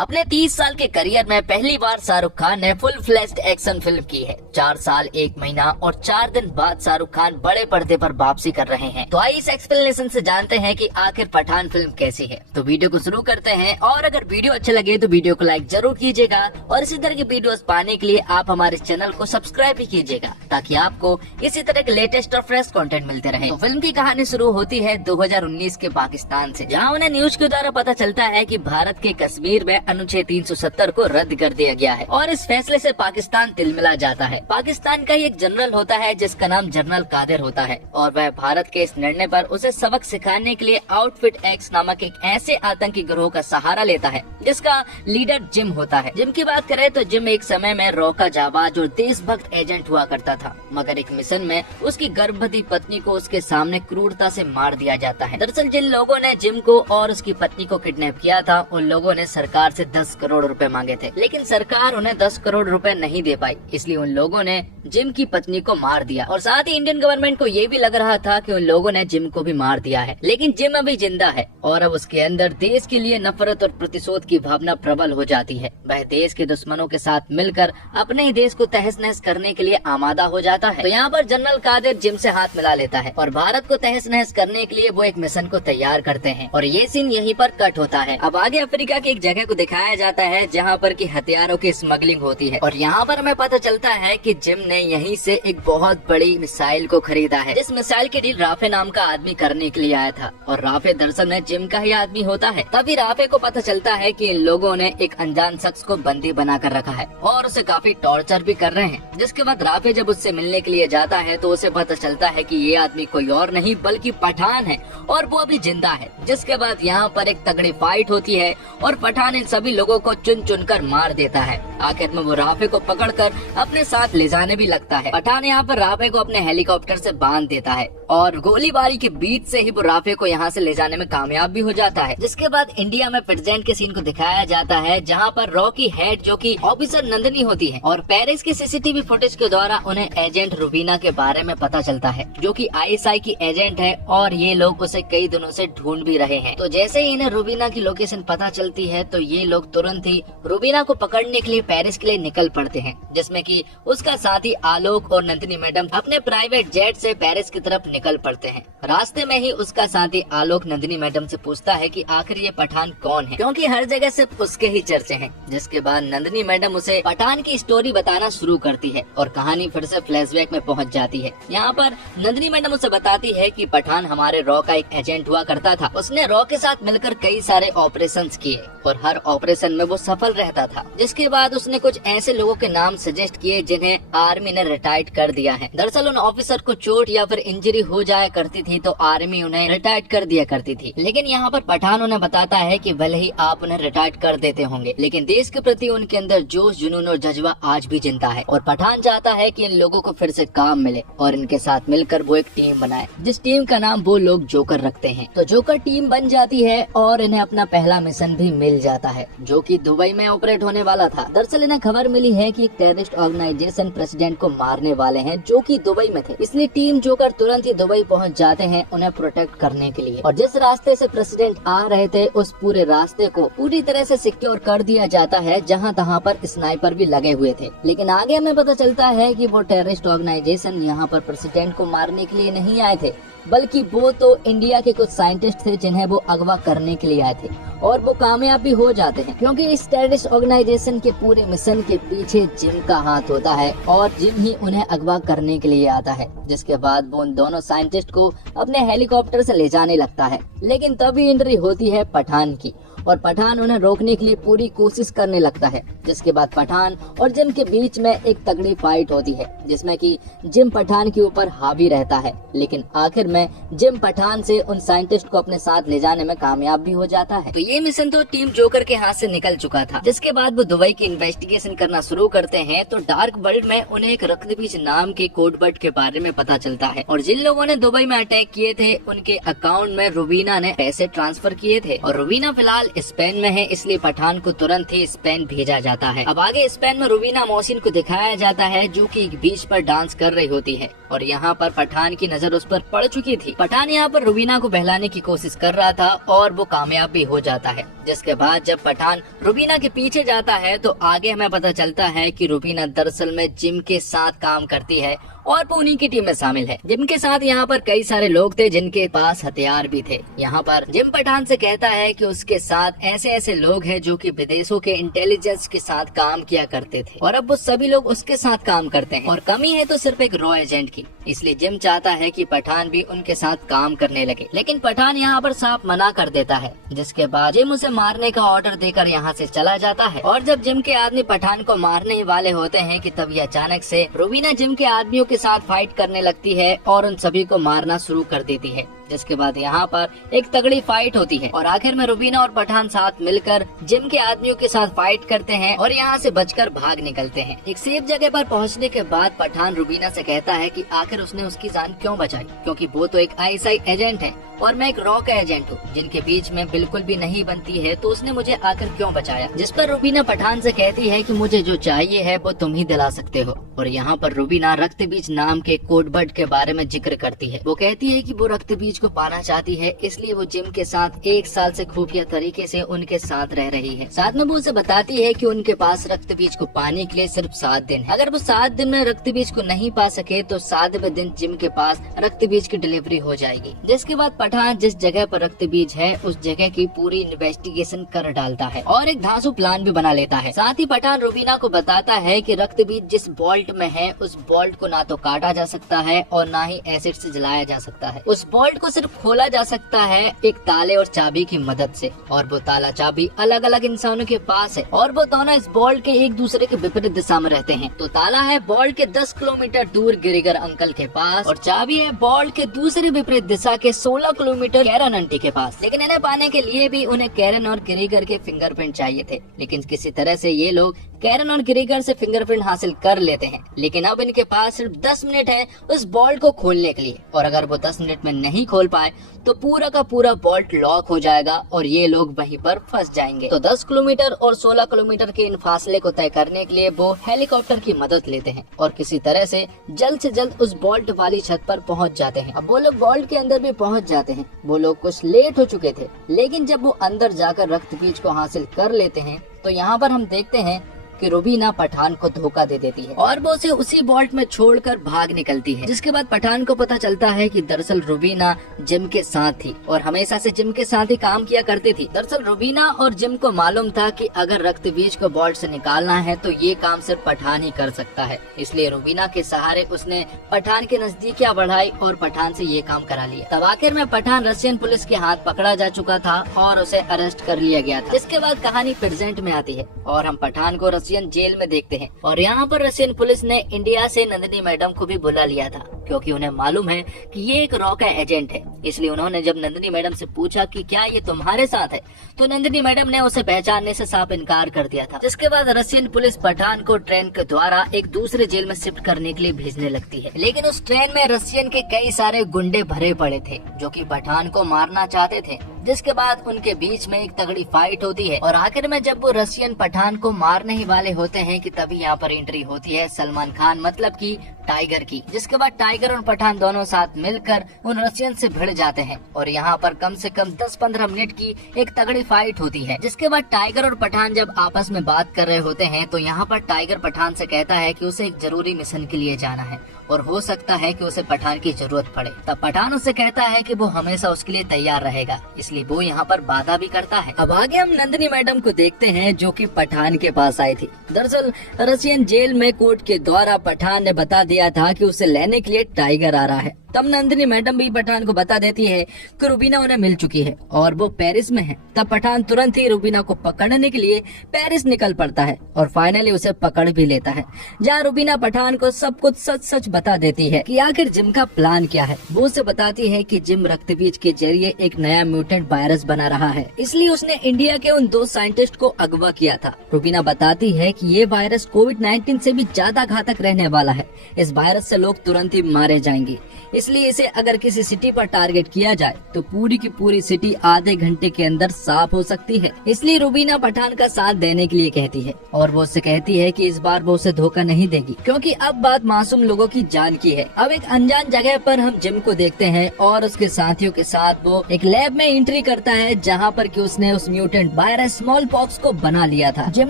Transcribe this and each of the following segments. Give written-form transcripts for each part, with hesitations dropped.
अपने 30 साल के करियर में पहली बार शाहरुख खान ने फुल फ्लेश्ड एक्शन फिल्म की है। 4 साल 1 महीना और 4 दिन बाद शाहरुख खान बड़े पर्दे पर वापसी कर रहे हैं। तो आइए इस एक्सप्लेनेशन से जानते हैं कि आखिर पठान फिल्म कैसी है। तो वीडियो को शुरू करते हैं और अगर वीडियो अच्छा लगे तो वीडियो को लाइक जरूर कीजिएगा और इसी तरह की वीडियोस पाने के लिए आप हमारे चैनल को सब्सक्राइब भी कीजिएगा ताकि आपको इसी तरह के लेटेस्ट और फ्रेश कंटेंट मिलते रहे। तो फिल्म की कहानी शुरू होती है 2019 के पाकिस्तान से, जहां उन्हें न्यूज के द्वारा पता चलता है कि भारत के कश्मीर में अनुच्छेद 370 को रद्द कर दिया गया है और इस फैसले से पाकिस्तान तिलमिला जाता है। पाकिस्तान का ही एक जनरल होता है जिसका नाम जनरल कादिर होता है और वह भारत के इस निर्णय पर उसे सबक सिखाने के लिए आउटफिट एक्स नामक एक ऐसे आतंकी गिरोह का सहारा लेता है जिसका लीडर जिम होता है। जिम की बात करें तो जिम एक समय में रॉ का जाबाज और देशभक्त एजेंट हुआ करता था, मगर एक मिशन में उसकी गर्भवती पत्नी को उसके सामने क्रूरता से मार दिया जाता है। दरअसल जिन लोगों ने जिम को और उसकी पत्नी को किडनैप किया था उन लोगों ने सरकार से 10 करोड़ रुपए मांगे थे, लेकिन सरकार उन्हें 10 करोड़ रुपए नहीं दे पाई, इसलिए उन लोगों ने जिम की पत्नी को मार दिया। और साथ ही इंडियन गवर्नमेंट को ये भी लग रहा था कि उन लोगों ने जिम को भी मार दिया है, लेकिन जिम अभी जिंदा है और अब उसके अंदर देश के लिए नफरत और प्रतिशोध की भावना प्रबल हो जाती है। वह देश के दुश्मनों के साथ मिलकर अपने ही देश को तहस नहस करने के लिए आमादा हो जाता है। तो यहाँ पर जनरल कादिर जिम से हाथ मिला लेता है और भारत को तहस नहस करने के लिए वो एक मिशन को तैयार करते हैं और ये सीन यहीं पर कट होता है। अब आगे अफ्रीका की एक जगह को दिखाया जाता है जहाँ पर की हथियारों की स्मगलिंग होती है और यहाँ पर हमें पता चलता है कि जिम ने यहीं से एक बहुत बड़ी मिसाइल को खरीदा है। इस मिसाइल की डील राफे नाम का आदमी करने के लिए आया था और राफे दरअसल में जिम का ही आदमी होता है। तभी राफे को पता चलता है कि इन लोगों ने एक अनजान शख्स को बंदी बना कर रखा है और उसे काफी टॉर्चर भी कर रहे हैं। जिसके बाद राफे जब उससे मिलने के लिए जाता है तो उसे पता चलता है कि ये आदमी कोई और नहीं बल्कि पठान है और वो अभी जिंदा है। जिसके बाद यहाँ पर एक तगड़ी फाइट होती है और पठान इन सभी लोगों को चुन चुन कर मार देता है। आखिर में वो राफे को पकड़कर अपने साथ ले जाने भी लगता है। पठान यहाँ पर राफे को अपने हेलीकॉप्टर से बांध देता है और गोलीबारी के बीच से ही वो राफे को यहाँ से ले जाने में कामयाब भी हो जाता है। जिसके बाद इंडिया में प्रेजेंट के सीन को दिखाया जाता है जहाँ पर रॉ की हेड जो कि ऑफिसर नंदनी होती है और पेरिस की सीसीटीवी फुटेज के द्वारा उन्हें एजेंट रुबीना के बारे में पता चलता है जो कि आईएसआई की एजेंट है और ये लोग उसे कई दिनों से ढूंढ भी रहे हैं। तो जैसे ही इन्हें रुबीना की लोकेशन पता चलती है तो ये लोग तुरंत ही रुबीना को पकड़ने के लिए पेरिस के लिए निकल पड़ते हैं, जिसमें कि उसका साथी आलोक और नंदिनी मैडम अपने प्राइवेट जेट से पेरिस की तरफ निकल पड़ते हैं। रास्ते में ही उसका साथी आलोक नंदिनी मैडम से पूछता है कि आखिर ये पठान कौन है, क्योंकि हर जगह सिर्फ उसके ही चर्चे हैं। जिसके बाद नंदिनी मैडम उसे पठान की स्टोरी बताना शुरू करती है और कहानी फिर से फ्लैशबैक में पहुंच जाती है। यहाँ पर नंदिनी मैडम उसे बताती है कि पठान हमारे रॉ का एक एजेंट हुआ करता था। उसने रॉ के साथ मिलकर कई सारे ऑपरेशंस किए और हर ऑपरेशन में वो सफल रहता था। जिसके बाद उसने कुछ ऐसे लोगों के नाम सजेस्ट किए जिन्हें आर्मी ने रिटायर्ड कर दिया है। दरअसल उन ऑफिसर को चोट या फिर इंजरी हो जाया करती थी तो आर्मी उन्हें रिटायर्ड कर दिया करती थी, लेकिन यहाँ पर पठान उन्हें बताता है कि भले ही आप उन्हें रिटायर्ड कर देते होंगे लेकिन देश के प्रति उनके अंदर जोश जुनून और जज्बा आज भी जिंदा है और पठान चाहता है कि इन लोगों को फिर से काम मिले और इनके साथ मिलकर वो एक टीम बनाए जिस टीम का नाम वो लोग जोकर रखते हैं। तो जोकर टीम बन जाती है और इन्हें अपना पहला मिशन भी मिल जाता है जो कि दुबई में ऑपरेट होने वाला था। दरअसल इन्हें खबर मिली है कि एक टेररिस्ट ऑर्गेनाइजेशन प्रेसिडेंट को मारने वाले हैं जो कि दुबई में थे, इसलिए टीम जोकर तुरंत ही दुबई पहुंच जाते हैं उन्हें प्रोटेक्ट करने के लिए। और जिस रास्ते से प्रेसिडेंट आ रहे थे उस पूरे रास्ते को पूरी तरह से सिक्योर कर दिया जाता है, जहां तहां पर स्नाइपर भी लगे हुए थे। लेकिन आगे हमें पता चलता है कि वो टेररिस्ट ऑर्गेनाइजेशन यहाँ पर प्रेसिडेंट को मारने के लिए नहीं आए थे, बल्कि वो तो इंडिया के कुछ साइंटिस्ट थे जिन्हें वो अगवा करने के लिए आए थे और वो कामयाब भी हो जाते हैं, क्योंकि इस टेररिस्ट ऑर्गेनाइजेशन के पूरे मिशन के पीछे जिम का हाथ होता है और जिम ही उन्हें अगवा करने के लिए आता है। जिसके बाद वो उन दोनों साइंटिस्ट को अपने हेलीकॉप्टर से ले जाने लगता है, लेकिन तभी एंट्री होती है पठान की और पठान उन्हें रोकने के लिए पूरी कोशिश करने लगता है। जिसके बाद पठान और जिम के बीच में एक तगड़ी फाइट होती है जिसमें कि जिम पठान के ऊपर हावी रहता है, लेकिन आखिर में जिम पठान से उन साइंटिस्ट को अपने साथ ले जाने में कामयाब भी हो जाता है। तो ये मिशन तो टीम जोकर के हाथ से निकल चुका था। जिसके बाद वो दुबई की इन्वेस्टिगेशन करना शुरू करते हैं तो डार्क वर्ल्ड में उन्हें एक रक्तबीज नाम के कोडवर्ड के बारे में पता चलता है और जिन लोगों ने दुबई में अटैक किए थे उनके अकाउंट में रुबीना ने पैसे ट्रांसफर किए थे और रुबीना फिलहाल फिलहाल स्पेन में है, इसलिए पठान को तुरंत ही स्पेन भेजा जाता है। अब आगे स्पेन में रुबीना मोहसिन को दिखाया जाता है जो कि एक बीच पर डांस कर रही होती है और यहाँ पर पठान की नजर उस पर पड़ चुकी थी। पठान यहाँ पर रुबीना को बहलाने की कोशिश कर रहा था और वो कामयाब भी हो जाता है। जिसके बाद जब पठान रुबीना के पीछे जाता है तो आगे हमें पता चलता है कि रुबीना दरअसल में जिम के साथ काम करती है और वो उन्हीं की टीम में शामिल है। जिम के साथ यहाँ पर कई सारे लोग थे जिनके पास हथियार भी थे। यहाँ पर जिम पठान से कहता है कि उसके साथ ऐसे ऐसे लोग हैं जो कि विदेशों के इंटेलिजेंस के साथ काम किया करते थे और अब वो सभी लोग उसके साथ काम करते हैं और कमी है तो सिर्फ एक रॉ एजेंट की। इसलिए जिम चाहता है कि पठान भी उनके साथ काम करने लगे, लेकिन पठान यहाँ पर साफ मना कर देता है। जिसके बाद जिम उसे मारने का ऑर्डर देकर यहाँ से चला जाता है और जब जिम के आदमी पठान को मारने ही वाले होते हैं कि तभी अचानक से रुबीना जिम के आदमियों के साथ फाइट करने लगती है और उन सभी को मारना शुरू कर देती है। जिसके बाद यहाँ पर एक तगड़ी फाइट होती है और आखिर में रुबीना और पठान साथ मिलकर जिम के आदमियों के साथ फाइट करते हैं और यहाँ से बचकर भाग निकलते हैं। एक सेफ जगह पर पहुँचने के बाद पठान रुबीना से कहता है कि आखिर उसने उसकी जान क्यों बचाई, क्योंकि वो तो एक आईएसआई एजेंट है और मैं एक रॉ का एजेंट हूँ जिनके बीच में बिल्कुल भी नहीं बनती है, तो उसने मुझे आखिर क्यों बचाया। जिस पर रुबीना पठान से कहती है कि मुझे जो चाहिए है वो तुम ही दिला सकते हो। और यहाँ पर रुबीना रक्त बीज नाम के कोडवर्ड के बारे में जिक्र करती है। वो कहती है कि वो रक्त बीज को पाना चाहती है, इसलिए वो जिम के साथ 1 साल से खुफिया तरीके से उनके साथ रह रही है। साथ में वो उसे बताती है कि उनके पास रक्त बीज को पाने के लिए सिर्फ 7 दिन है। अगर वो 7 दिन में रक्त बीज को नहीं पा सके तो 7वें दिन जिम के पास रक्त बीज की डिलीवरी हो जाएगी। जिसके बाद पठान जिस जगह पर रक्त बीज है उस जगह की पूरी इन्वेस्टिगेशन कर डालता है और एक धांसू प्लान भी बना लेता है। साथ ही पठान रुबीना को बताता है कि रक्त बीज जिस बोल्ट में है उस बोल्ट को ना तो काटा जा सकता है और ना ही एसिड से जलाया जा सकता है। उस बोल्ट को सिर्फ खोला जा सकता है एक ताले और चाबी की मदद से और वो ताला चाबी अलग अलग इंसानों के पास है और वो दोनों इस बोल्ट के एक दूसरे के विपरीत दिशा में रहते हैं। तो ताला है बोल्ट के 10 किलोमीटर दूर गिरिगर अंकल के पास और चाबी है बोल्ट के दूसरे विपरीत दिशा के 16 किलोमीटर कैरन आंटी के पास। लेकिन इन्हें पाने के लिए भी उन्हें कैरन और गिरिगर के फिंगरप्रिंट चाहिए थे, लेकिन किसी तरह से ये लोग कैरन और गिरिगर से फिंगरप्रिंट हासिल कर लेते हैं। लेकिन अब इनके पास सिर्फ 10 मिनट है उस बोल्ट को खोलने के लिए और अगर वो 10 मिनट में नहीं खोल पाए तो पूरा का पूरा बोल्ट लॉक हो जाएगा और ये लोग वहीं पर फंस जाएंगे। तो 10 किलोमीटर और 16 किलोमीटर के इन फासले को तय करने के लिए वो हेलीकॉप्टर की मदद लेते हैं और किसी तरह से जल्द उस बोल्ट वाली छत पर पहुंच जाते हैं। अब वो लोग बोल्ट के अंदर भी पहुंच जाते हैं। वो लोग कुछ लेट हो चुके थे, लेकिन जब वो अंदर जाकर रक्त बीज को हासिल कर लेते हैं तो यहाँ पर हम देखते हैं कि रुबीना पठान को धोखा दे देती है और वो उसे उसी बोल्ट में छोड़कर भाग निकलती है। जिसके बाद पठान को पता चलता है कि दरअसल रुबीना जिम के साथ थी और हमेशा से जिम के साथ ही काम किया करती थी। दरअसल रुबीना और जिम को मालूम था कि अगर रक्त बीज को बोल्ट से निकालना है तो ये काम सिर्फ पठान ही कर सकता है, इसलिए रुबीना के सहारे उसने पठान के नजदीकियां बढ़ाई और पठान से ये काम करा लिया। तब आखिर में पठान रशियन पुलिस के हाथ पकड़ा जा चुका था और उसे अरेस्ट कर लिया गया था। जिसके बाद कहानी प्रेजेंट में आती है और हम पठान को रशियन जेल में देखते हैं और यहाँ पर रशियन पुलिस ने इंडिया से नंदिनी मैडम को भी बुला लिया था क्योंकि उन्हें मालूम है कि ये एक रॉ का एजेंट है। इसलिए उन्होंने जब नंदिनी मैडम से पूछा कि क्या ये तुम्हारे साथ है तो नंदिनी मैडम ने उसे पहचानने से साफ इनकार कर दिया था। जिसके बाद रशियन पुलिस पठान को ट्रेन के द्वारा एक दूसरे जेल में शिफ्ट करने के लिए भेजने लगती है, लेकिन उस ट्रेन में रशियन के कई सारे गुंडे भरे पड़े थे जो कि पठान को मारना चाहते थे। जिसके बाद उनके बीच में एक तगड़ी फाइट होती है और आखिर में जब वो रशियन पठान को मारने ही वाले होते हैं कि तभी यहाँ पर एंट्री होती है सलमान खान मतलब कि टाइगर की। जिसके बाद टाइगर और पठान दोनों साथ मिलकर उन रशियन से भिड़ जाते हैं और यहाँ पर कम से कम 10-15 मिनट की एक तगड़ी फाइट होती है। जिसके बाद टाइगर और पठान जब आपस में बात कर रहे होते हैं तो यहाँ पर टाइगर पठान से कहता है कि उसे एक जरूरी मिशन के लिए जाना है और हो सकता है कि उसे पठान की जरूरत पड़े। तब पठान उससे कहता है कि वो हमेशा उसके लिए तैयार रहेगा, इसलिए वो यहाँ पर वादा भी करता है। अब आगे हम नंदिनी मैडम को देखते हैं जो कि पठान के पास आई थी। दरअसल रशियन जेल में कोर्ट के द्वारा पठान ने बता दिया था कि उसे लेने के लिए टाइगर आ रहा है। तब नंदिनी मैडम भी पठान को बता देती है कि रुबीना उन्हें मिल चुकी है और वो पेरिस में है। तब पठान तुरंत ही रुबीना को पकड़ने के लिए पेरिस निकल पड़ता है और फाइनली उसे पकड़ भी लेता है, जहाँ रुबीना पठान को सब कुछ सच बता देती है कि आखिर जिम का प्लान क्या है। वो उसे बताती है कि जिम रक्त बीज के जरिए एक नया म्यूटेंट वायरस बना रहा है, इसलिए उसने इंडिया के उन 2 साइंटिस्ट को अगवा किया था। रुबीना बताती है कि ये वायरस कोविड-19 से भी ज्यादा घातक रहने वाला है। इस वायरस से लोग तुरंत ही मारे जाएंगे, इसलिए इसे अगर किसी सिटी पर टारगेट किया जाए तो पूरी की पूरी सिटी आधे घंटे के अंदर साफ हो सकती है। इसलिए रुबीना पठान का साथ देने के लिए कहती है और वो उससे कहती है कि इस बार वो उसे धोखा नहीं देगी, क्योंकि अब बात मासूम लोगों की जान की है। अब एक अनजान जगह पर हम जिम को देखते हैं और उसके साथियों के साथ वो एक लैब में एंट्री करता है, जहाँ पर कि उसने उस म्यूटेंट वायरस स्मॉल पॉक्स को बना लिया था। जिम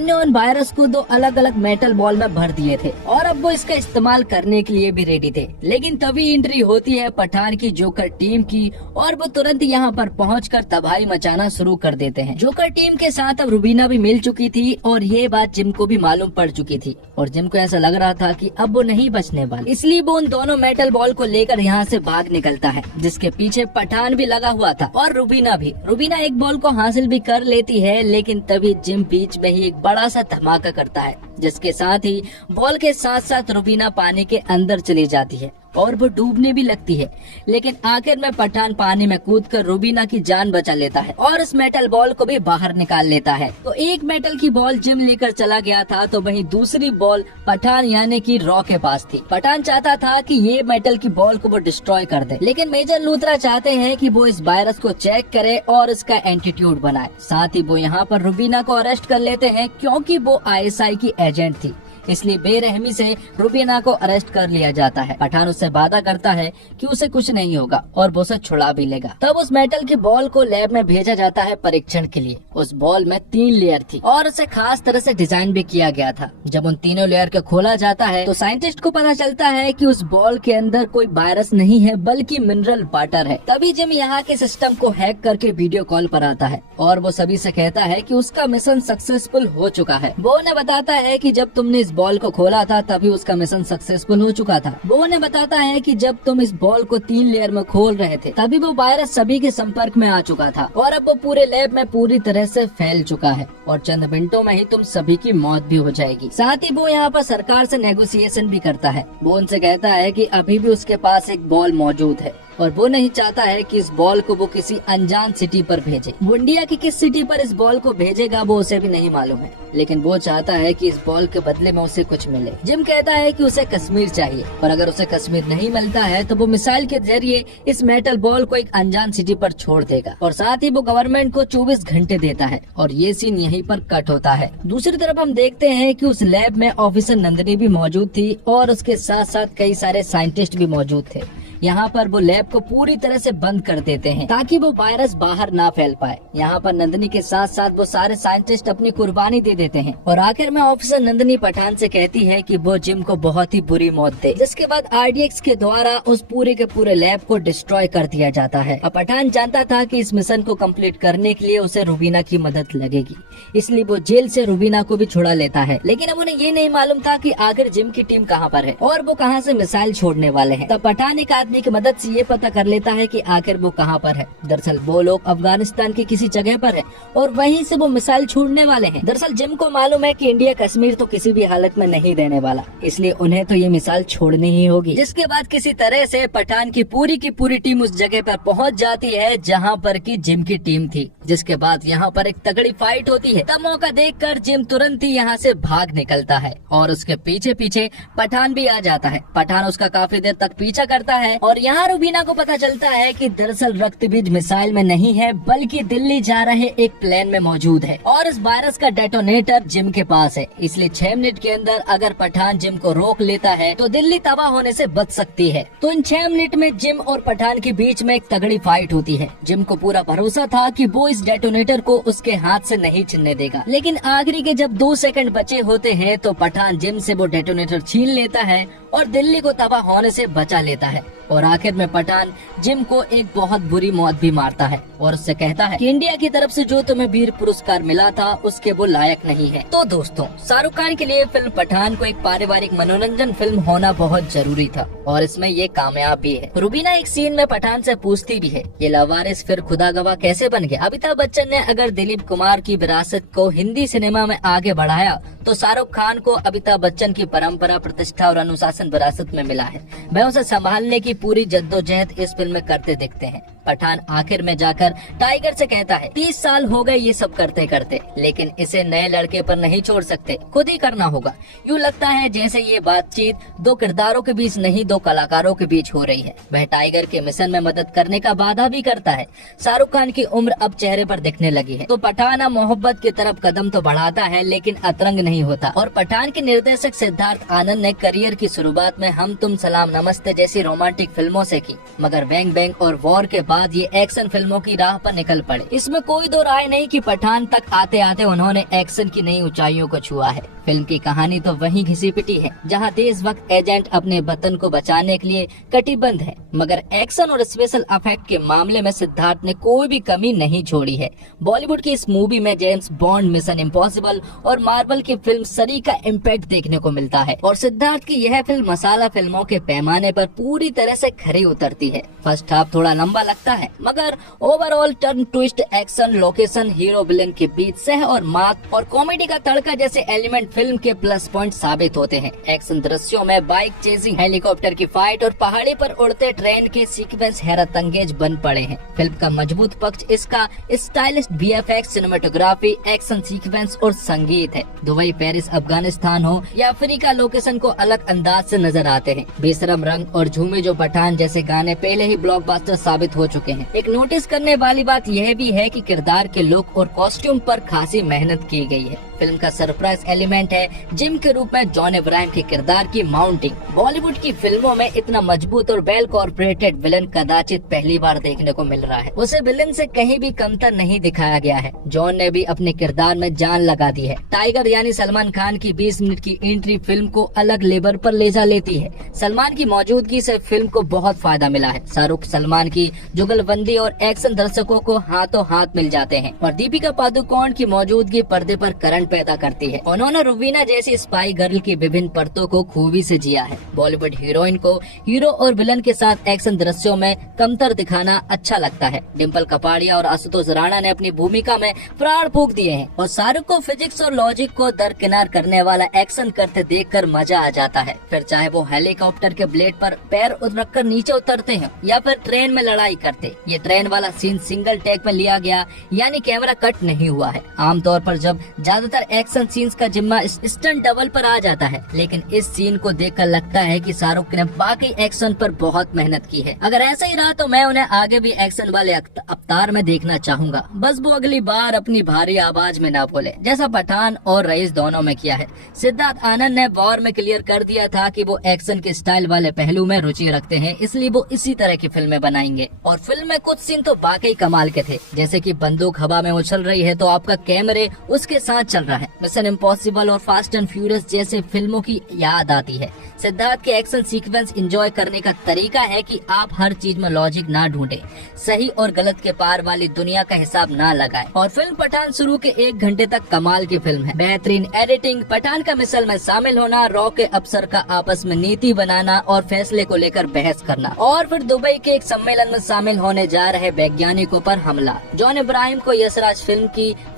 ने उन वायरस को 2 अलग अलग मेटल बॉल में भर दिए थे और अब वो इसका इस्तेमाल करने के लिए भी रेडी थे। लेकिन तभी एंट्री होती है पठान की जोकर टीम की और वो तुरंत यहाँ पर पहुंचकर तबाही मचाना शुरू कर देते हैं। जोकर टीम के साथ अब रुबीना भी मिल चुकी थी और ये बात जिम को भी मालूम पड़ चुकी थी और जिम को ऐसा लग रहा था कि अब वो नहीं बचने वाली, इसलिए वो उन दोनों मेटल बॉल को लेकर यहाँ से भाग निकलता है, जिसके पीछे पठान भी लगा हुआ था और रुबीना भी। रुबीना एक बॉल को हासिल भी कर लेती है, लेकिन तभी जिम बीच में ही एक बड़ा सा धमाका करता है, जिसके साथ ही बॉल के साथ साथ रुबीना पानी के अंदर चली जाती है और वो डूबने भी लगती है। लेकिन आखिर में पठान पानी में कूदकर रुबीना की जान बचा लेता है और उस मेटल बॉल को भी बाहर निकाल लेता है। तो एक मेटल की बॉल जिम लेकर चला गया था, तो वहीं दूसरी बॉल पठान यानी कि रॉ के पास थी। पठान चाहता था कि ये मेटल की बॉल को वो डिस्ट्रॉय कर दे, लेकिन मेजर लूथरा चाहते हैं कि वो इस वायरस को चेक करे और इसका एंटीट्यूड बनाए। साथ ही वो यहाँ पर रुबीना को अरेस्ट कर लेते हैं, क्योंकि वो ISI की एजेंट थी, इसलिए बेरहमी से रुबीना को अरेस्ट कर लिया जाता है। पठान उससे वादा करता है कि उसे कुछ नहीं होगा और वो उसे छुड़ा भी लेगा। तब उस मेटल की बॉल को लैब में भेजा जाता है परीक्षण के लिए। उस बॉल में 3 लेयर थी और उसे खास तरह से डिजाइन भी किया गया था। जब उन तीनों लेयर को खोला जाता है तो साइंटिस्ट को पता चलता है कि उस बॉल के अंदर कोई वायरस नहीं है, बल्कि मिनरल वाटर है। तभी जिम यहाँ के सिस्टम को हैक करके वीडियो कॉल पर आता है और वो सभी से कहता है कि उसका मिशन सक्सेसफुल हो चुका है। वो उन्हें बताता है कि जब तुमने इस बॉल को खोला था तभी उसका मिशन सक्सेसफुल हो चुका था। वो उन्हें बताता है कि जब तुम इस बॉल को 3 लेयर में खोल रहे थे तभी वो वायरस सभी के संपर्क में आ चुका था और अब वो पूरे लैब में पूरी तरह से फैल चुका है और चंद मिनटों में ही तुम सभी की मौत भी हो जाएगी। साथ ही वो यहाँ पर सरकार से नेगोशिएशन भी करता है। वो उनसे कहता है कि अभी भी उसके पास एक बॉल मौजूद है और वो नहीं चाहता है कि इस बॉल को वो किसी अनजान सिटी पर भेजे। वो इंडिया की किस सिटी पर इस बॉल को भेजेगा वो उसे भी नहीं मालूम है, लेकिन वो चाहता है कि इस बॉल के बदले में उसे कुछ मिले। जिम कहता है कि उसे कश्मीर चाहिए और अगर उसे कश्मीर नहीं मिलता है तो वो मिसाइल के जरिए इस मेटल बॉल को एक अनजान सिटी पर छोड़ देगा और साथ ही वो गवर्नमेंट को 24 घंटे देता है और ये सीन यहीं पर कट होता है। दूसरी तरफ हम देखते हैं कि उस लैब में ऑफिसर नंदिनी भी मौजूद थी और उसके साथ साथ कई सारे साइंटिस्ट भी मौजूद थे। यहाँ पर वो लैब को पूरी तरह से बंद कर देते हैं ताकि वो वायरस बाहर ना फैल पाए। यहाँ पर नंदिनी के साथ साथ वो सारे साइंटिस्ट अपनी कुर्बानी दे देते हैं और आखिर में ऑफिसर नंदिनी पठान से कहती है कि वो जिम को बहुत ही बुरी मौत दे, जिसके बाद RDX के द्वारा उस पूरे के पूरे लैब को डिस्ट्रॉय कर दिया जाता है। अब पठान जानता था कि इस मिशन को कंप्लीट करने के लिए उसे रुबीना की मदद लगेगी, इसलिए वो जेल से रुबीना को भी छुड़ा लेता है। लेकिन अब उन्हें ये नहीं मालूम था कि आखिर जिम की टीम कहाँ पर है और वो कहाँ से मिसाइल छोड़ने वाले हैं। तब पठान एक आदमी की मदद से ये पता कर लेता है कि आखिर वो कहाँ पर है। दरअसल वो लोग अफगानिस्तान की किसी जगह पर है और वहीं से वो मिसाइल छोड़ने वाले हैं। दरअसल जिम को मालूम है कि इंडिया कश्मीर तो किसी भी हालत में नहीं देने वाला, इसलिए उन्हें तो ये मिसाइल छोड़नी ही होगी। जिसके बाद किसी तरह से पठान की पूरी टीम उस जगह पर पहुंच जाती है जहां पर की जिम की टीम थी। जिसके बाद यहाँ पर एक तगड़ी फाइट होती है। तब मौका देखकर जिम तुरंत ही यहाँ से भाग निकलता है और उसके पीछे पीछे पठान भी आ जाता है। पठान उसका काफी देर तक पीछा करता है और यहाँ रुबीना को पता चलता है कि दरअसल रक्तबीज मिसाइल में नहीं है, बल्कि दिल्ली जा रहे एक प्लेन में मौजूद है और इस वायरस का डेटोनेटर जिम के पास है। इसलिए 6 मिनट के अंदर अगर पठान जिम को रोक लेता है तो दिल्ली तबाह होने से बच सकती है। तो इन 6 मिनट में जिम और पठान के बीच में एक तगड़ी फाइट होती है। जिम को पूरा भरोसा था कि वो इस डेटोनेटर को उसके हाथ से नहीं छीनने देगा, लेकिन आखिरी के जब 2 सेकंड बचे होते हैं तो पठान जिम से वो डेटोनेटर छीन लेता है और दिल्ली को तबाह होने से बचा लेता है। और आखिर में पठान जिम को एक बहुत बुरी मौत भी मारता है और उससे कहता है कि इंडिया की तरफ से जो तुम्हें वीर पुरस्कार मिला था उसके वो लायक नहीं है। तो दोस्तों, शाहरुख खान के लिए फिल्म पठान को एक पारिवारिक मनोरंजन फिल्म होना बहुत जरूरी था और इसमें ये कामयाब भी है। रुबीना एक सीन में पठान से पूछती भी है, ये लवारिस फिर खुदा गवाह कैसे बन गया? अमिताभ बच्चन ने अगर दिलीप कुमार की विरासत को हिंदी सिनेमा में आगे बढ़ाया तो शाहरुख खान को अमिताभ बच्चन की परंपरा, प्रतिष्ठा और अनुशासन विरासत में मिला है। वह उसे संभालने की पूरी जद्दोजहद इस फिल्म में करते दिखते हैं। पठान आखिर में जाकर टाइगर से कहता है 30 साल हो गए ये सब करते करते, लेकिन इसे नए लड़के पर नहीं छोड़ सकते, खुद ही करना होगा। यूँ लगता है जैसे ये बातचीत दो किरदारों के बीच नहीं, दो कलाकारों के बीच हो रही है। वह टाइगर के मिशन में मदद करने का वादा भी करता है। शाहरुख खान की उम्र अब चेहरे पर दिखने लगी है, तो पठान अब मोहब्बत की तरफ कदम तो बढ़ाता है, लेकिन अतरंग नहीं होता। और पठान के निर्देशक सिद्धार्थ आनंद ने करियर की शुरुआत में हम तुम सलाम नमस्ते जैसी रोमांटिक फिल्मों से की, मगर बैंग बैंग और वॉर के बाद ये एक्शन फिल्मों की राह पर निकल पड़े। इसमें कोई दो राय नहीं कि पठान तक आते आते उन्होंने एक्शन की नई ऊंचाइयों को छुआ है। फिल्म की कहानी तो वहीं घिसी पिटी है जहां देशभक्त एजेंट अपने वतन को बचाने के लिए कटिबद्ध है, मगर एक्शन और स्पेशल इफेक्ट के मामले में सिद्धार्थ ने कोई भी कमी नहीं छोड़ी है। बॉलीवुड की इस मूवी में जेम्स बॉन्ड, मिशन इम्पॉसिबल और मार्वल की फिल्म सरी का इम्पैक्ट देखने को मिलता है, और सिद्धार्थ की यह फिल्म मसाला फिल्मों के पैमाने पर पूरी तरह से खरी उतरती है। फर्स्ट हाफ थोड़ा लंबा लगता है, मगर overall turn, twist, action, location, hero villain के बीच सह और मात और कॉमेडी का तड़का जैसे एलिमेंट फिल्म के प्लस पॉइंट साबित होते हैं। एक्शन दृश्यों में बाइक चेजिंग, हेलीकॉप्टर की फाइट और पहाड़ी पर उड़ते ट्रेन के सीक्वेंस हैरत अंगेज बन पड़े हैं। फिल्म का मजबूत पक्ष इसका stylish VFX, cinematography, action sequence और संगीत है। दुबई, पेरिस, अफगानिस्तान हो या अफ्रीका, लोकेशन को अलग अंदाज से नजर आते हैं। बेशरम रंग और झूमे जो पठान जैसे गाने पहले ही ब्लॉकबस्टर साबित हो चुके हैं। एक नोटिस करने वाली बात यह भी है कि किरदार के लुक और कॉस्ट्यूम पर खासी मेहनत की गई है। फिल्म का सरप्राइज एलिमेंट है जिम के रूप में जॉन इब्राहिम के किरदार की माउंटिंग। बॉलीवुड की फिल्मों में इतना मजबूत और वेल कॉर्पोरेटेड विलन कदाचित पहली बार देखने को मिल रहा है। उसे विलन से कहीं भी कमतर नहीं दिखाया गया है। जॉन ने भी अपने किरदार में जान लगा दी है। टाइगर यानी सलमान खान की 20 मिनट की एंट्री फिल्म को अलग लेवल पर ले जा लेती है। सलमान की मौजूदगी से फिल्म को बहुत फायदा मिला है। शाहरुख सलमान की जुगलबंदी और एक्शन दर्शकों को हाथों हाथ मिल जाते हैं, और दीपिका पादुकोण की मौजूदगी पर्दे पर करंट पैदा करती है। उन्होंने रुवीना जैसी स्पाई गर्ल की विभिन्न परतों को खूबी से जिया है। बॉलीवुड हीरोइन को हीरो और विलन के साथ एक्शन दृश्यों में कमतर दिखाना अच्छा लगता है। डिम्पल कपाड़िया और आशुतोष राणा ने अपनी भूमिका में प्राण फूंक दिए हैं, और शाहरुख को फिजिक्स और लॉजिक को दरकिनार करने वाला एक्शन करते देखकर मजा आ जाता है। फिर चाहे वो हेलीकॉप्टर के ब्लेड पर पैर रखकर नीचे उतरते हैं या फिर ट्रेन में लड़ाई करते। ये ट्रेन वाला सीन सिंगल टेक में लिया गया, यानी कैमरा कट नहीं हुआ है। आमतौर पर जब ज्यादातर एक्शन सीन्स का जिम्मा स्टंट डबल पर आ जाता है, लेकिन इस सीन को देखकर लगता है कि शाहरुख ने बाकी एक्शन पर बहुत मेहनत की है। अगर ऐसा ही रहा तो मैं उन्हें आगे भी एक्शन वाले अवतार में देखना चाहूंगा। बस वो अगली बार अपनी भारी आवाज में ना बोले, जैसा पठान और रईस दोनों में किया है। सिद्धार्थ आनंद ने वॉर में क्लियर कर दिया था कि वो एक्शन के स्टाइल वाले पहलू में रुचि रखते हैं, इसलिए वो इसी तरह की फिल्में बनाएंगे। और फिल्म में कुछ सीन तो वाकई कमाल के थे, जैसे कि बंदूक हवा में उछल रही है तो आपका कैमरे उसके साथ चल रहा है। मिशन इम्पॉसिबल और फास्ट एंड फ्यूरियस जैसे फिल्मों की याद आती है। सिद्धार्थ के एक्शन सीक्वेंस एंजॉय करने का तरीका है कि आप हर चीज में लॉजिक ना ढूंढे, सही और गलत के पार वाली दुनिया का हिसाब ना लगाए। और फिल्म पठान शुरू के 1 घंटे तक कमाल की फिल्म है। बेहतरीन एडिटिंग, पठान का मिसल में शामिल होना, रॉ के अफसर का आपस में नीति बनाना और फैसले को लेकर बहस करना, और फिर दुबई के एक सम्मेलन में शामिल होने जा रहे वैज्ञानिकों पर हमला। जॉन इब्राहिम को यशराज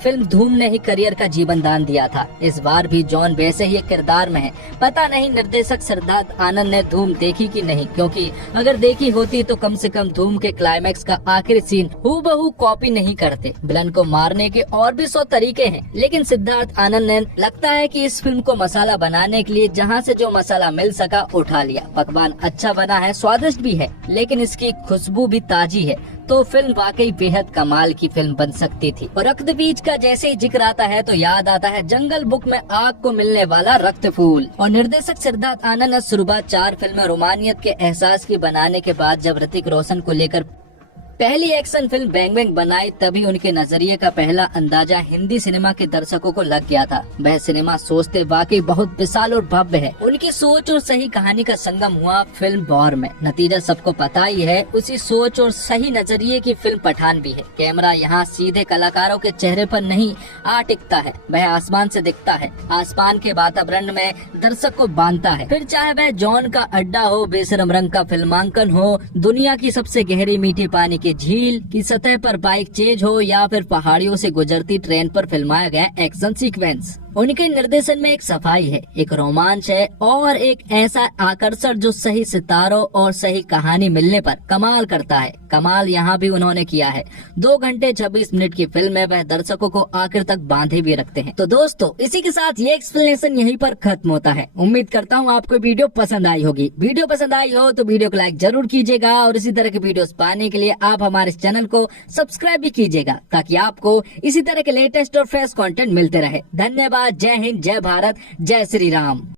फिल्म धूम ने ही करियर का जीवन दान दिया था। इस बार भी जॉन वैसे ही एक किरदार में है। पता नहीं निर्देशक सिद्धार्थ आनंद ने धूम देखी कि नहीं, क्योंकि अगर देखी होती तो कम से कम धूम के क्लाइमैक्स का आखिरी सीन हूबहू कॉपी नहीं करते। विलन को मारने के और भी 100 तरीके हैं, लेकिन सिद्धार्थ आनंद ने लगता है कि इस फिल्म को मसाला बनाने के लिए जहां से जो मसाला मिल सका उठा लिया। पकवान अच्छा बना है, स्वादिष्ट भी है, लेकिन इसकी खुशबू भी ताजी है, तो फिल्म वाकई बेहद कमाल की फिल्म बन सकती थी। और रक्त बीज का जैसे ही जिक्र आता है तो याद आता है जंगल बुक में आग को मिलने वाला रक्त फूल। और निर्देशक सिद्धार्थ आनंद ने शुरुआत 4 फिल्में रोमानियत के एहसास की बनाने के बाद जब ऋतिक रोशन को लेकर पहली एक्शन फिल्म बैंग बैंग बनाई, तभी उनके नजरिए का पहला अंदाजा हिंदी सिनेमा के दर्शकों को लग गया था। वह सिनेमा सोचते वाकई बहुत विशाल और भव्य है। उनकी सोच और सही कहानी का संगम हुआ फिल्म वॉर में। नतीजा सबको पता ही है। उसी सोच और सही नजरिए की फिल्म पठान भी है। कैमरा यहाँ सीधे कलाकारों के चेहरे पर नहीं आ टिकता है, वह आसमान से दिखता है। आसमान के वातावरण में दर्शक को बांधता है। फिर चाहे वह जॉन का अड्डा हो, बेशरम रंग का फिल्मांकन हो, दुनिया की सबसे गहरी मीठी पानी की झील की सतह पर बाइक चेज हो, या फिर पहाड़ियों से गुजरती ट्रेन पर फिल्माया गया एक्शन सीक्वेंस। उनके निर्देशन में एक सफाई है, एक रोमांच है और एक ऐसा आकर्षण जो सही सितारों और सही कहानी मिलने पर कमाल करता है। कमाल यहाँ भी उन्होंने किया है। 2 घंटे 26 मिनट की फिल्म है, वह दर्शकों को आखिर तक बांधे भी रखते हैं। तो दोस्तों इसी के साथ ये एक्सप्लेनेशन यहीं पर खत्म होता है। उम्मीद करता हूँ आपको वीडियो पसंद आई होगी। वीडियो पसंद आई हो तो वीडियो को लाइक जरूर कीजिएगा और इसी तरह के वीडियोस पाने के लिए आप हमारे चैनल को सब्सक्राइब भी कीजिएगा, ताकि आपको इसी तरह के लेटेस्ट और फ्रेश कंटेंट मिलते रहे। धन्यवाद। जय हिंद, जय भारत, जय श्री राम।